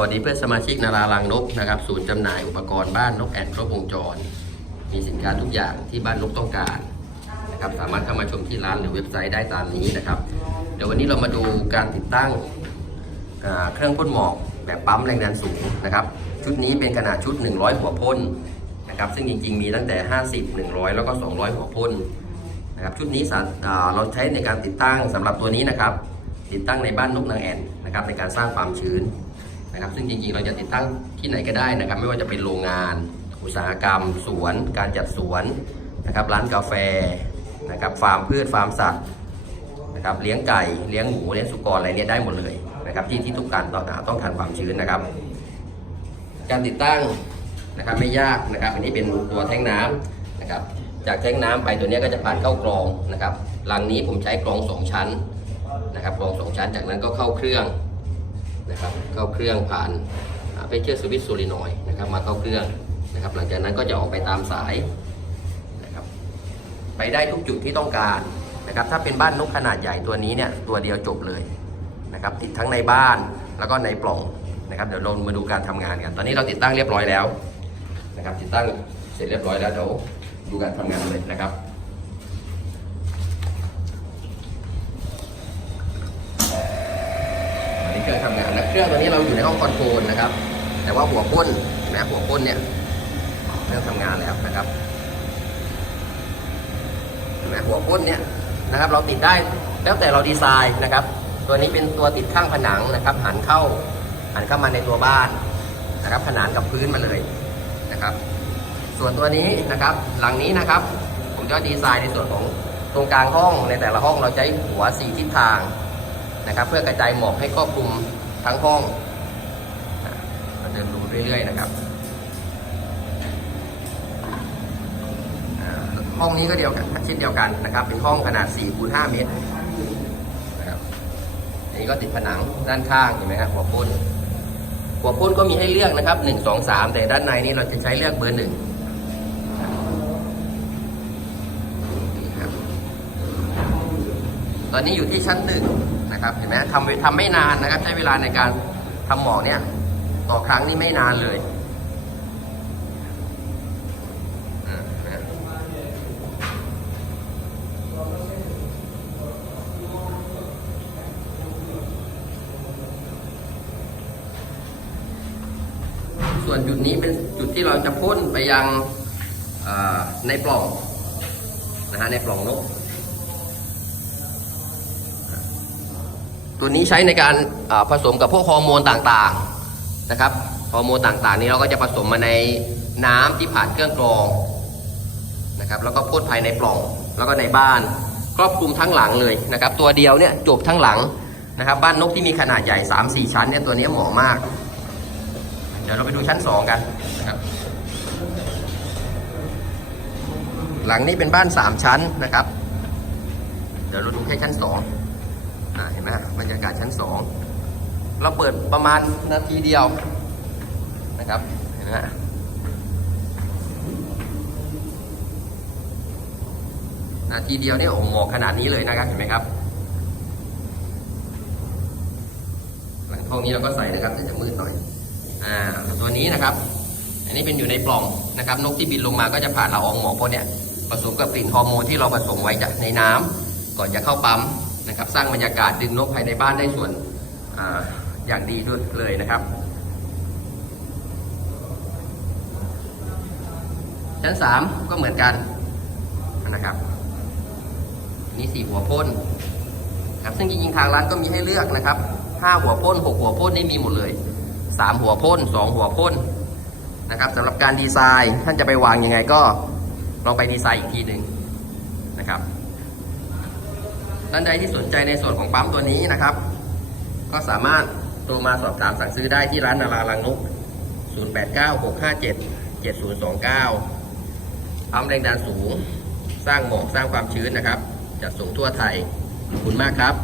วัสดีเพื่อนสมาชิกนารารังนกนะครับศูนย์จำหน่ายอุปกรณ์บ้านนกแอ่นครบวงจรมีสินค้าทุกอย่างที่บ้านนกต้องการนะครับสามารถเข้ามาชมที่ร้านหรือเว็บไซต์ได้ตามนี้นะครับเดี๋ยววันนี้เรามาดูการติดตั้งเครื่องพ่นหมอกแบบปั๊มแรงดันสูงนะครับชุดนี้เป็นขนาดชุด100หัวพ่นนะครับซึ่งจริงๆมีตั้งแต่50 100แล้วก็200หัวพ่นนะครับชุดนี้เราใช้ในการติดตั้งสำหรับตัวนี้นะครับติดตั้งในบ้านนกนางแอ่นนะครับในการสร้างความชื้นนะครับซึ่งจริงๆเราจะติดตั้งที่ไหนก็ได้นะครับไม่ว่าจะเป็นโรงงานอุตสาหกรรมสวนการจัดสวนนะครับร้านกาแฟนะครับฟาร์มพืชฟาร์มสัตว์นะครับเลี้ยงไก่เลี้ยงหมูเลี้ยงสุกรอะไรเนี่ยได้หมดเลยนะครับที่ทุกการต้องการความชื้นนะครับการติดตั้งนะครับไม่ยากนะครับอันนี้เป็นตัวแท้งน้ำนะครับจากแท้งน้ำไปตัวนี้ก็จะผ่านเข้ากรองนะครับรังนี้ผมใช้กรอง2ชั้นนะครับกรอง2ชั้นจากนั้นก็เข้าเครื่องนะครับเข้าเครื่องผ่านเพชเชอร์สวิตช์โซลินอยด์นะครับมาเข้าเครื่องนะครับหลังจากนั้นก็จะออกไปตามสายนะครับไปได้ทุกจุดที่ต้องการนะครับถ้าเป็นบ้านนกขนาดใหญ่ตัวนี้เนี่ยตัวเดียวจบเลยนะครับติดทั้งในบ้านแล้วก็ในปล่องนะครับเดี๋ยวเรามาดูการทำงานกันตอนนี้เราติดตั้งเรียบร้อยแล้วนะครับติดตั้งเสร็จเรียบร้อยแล้วเดี๋ยวดูการทำงานเลยนะครับเครื่องทำงานนะเครื่องตัวนี้เราอยู่ในห้องคอนโทรลนะครับแต่ว่าหัวพ่นนะหัวพ่นเนี่ยเริ่มทำงานแล้วนะครับนะหัวพ่นเนี่ยนะครับเราติดได้แล้วแต่เราดีไซน์นะครับตัวนี้เป็นตัวติดข้างผนังนะครับหันเข้ามาในตัวบ้านนะครับขนานกับพื้นมาเลยนะครับส่วนตัวนี้นะครับหลังนี้นะครับผมจะดีไซน์ในส่วนของตรงกลางห้องในแต่ละห้องเราใช้หัว4ทิศทางนะครับเพื่อกระจายหมอกให้ครอบคลุมทั้งห้องเราเดินดูเรื่อยๆนะครับห้องนี้ก็เดียวกันเช่นเดียวกันนะครับเป็นห้องขนาด4 คูณ 5 เมตรนะครับอันนี้ก็ติดผนังด้านข้างเห็นไหมครับหัวพ่นก็มีให้เลือกนะครับ1 2 3แต่ด้านในนี้เราจะใช้เลือกเบอร์ 1ตอนนี้อยู่ที่ชั้น 1นะครับเห็นไหมทำไม่นานนะครับใช้เวลาในการทำหมอกเนี่ยต่อครั้งนี่ไม่นานเลยส่วนจุดนี้เป็นจุดที่เราจะพ่นไปยังในปล่องนะฮะในปล่องนกตัวนี้ใช้ในการผสมกับพวกฮอร์โมนต่างๆนะครับฮอร์โมนต่างๆนี้เราก็จะผสมมาในน้ำที่ผ่านเครื่องกรองนะครับแล้วก็พ่นภายในปล่องแล้วก็ในบ้านครอบคลุมทั้งหลังเลยนะครับตัวเดียวเนี่ยจบทั้งหลังนะครับบ้านนกที่มีขนาดใหญ่ 3-4 ชั้นเนี่ยตัวนี้เหมาะมากเดี๋ยวเราไปดูชั้น2กันนะครับหลังนี้เป็นบ้าน3ชั้นนะครับเดี๋ยวเราดูแค่ชั้น2เห็นไหมบรรยากาศชั้น2เราเปิดประมาณนาทีเดียวนะครับเห็นไหมนาทีเดียวนี่โอ้หมอกขนาดนี้เลยนะครับเห็นไหมครับหลังห้องนี้เราก็ใส่นะครับแต่จะมืดหน่อยตัวนี้นะครับอันนี้เป็นอยู่ในปล่องนะครับนกที่บินลงมาก็จะผ่านละอองหมอกพวกเนี้ยผสมกับกลิ่นฮอร์โมนที่เราผสมไว้จากในน้ำก่อนจะเข้าปั๊มนะครับสร้างบรรยากาศดึงนกภายในบ้านได้ส่วนอย่างดีด้วยเลยนะครับชั้น3ก็เหมือนกันนะครับนี่4หัวพ่นครับซึ่งจริงๆทางร้านก็มีให้เลือกนะครับ5หัวพ่น6หัวพ่นนี่มีหมดเลย3หัวพ่น2หัวพ่นนะครับสำหรับการดีไซน์ท่านจะไปวางยังไงก็ลองไปดีไซน์อีกทีหนึ่งนะครับท่านใดที่สนใจในส่วนของปั๊มตัวนี้นะครับก็สามารถโทรมาสอบถามสั่งซื้อได้ที่ร้านนารารังนก0896577029ปั๊มแรงดันสูงสร้างหมอกสร้างความชื้นนะครับจัดส่งทั่วไทยขอบคุณมากครับ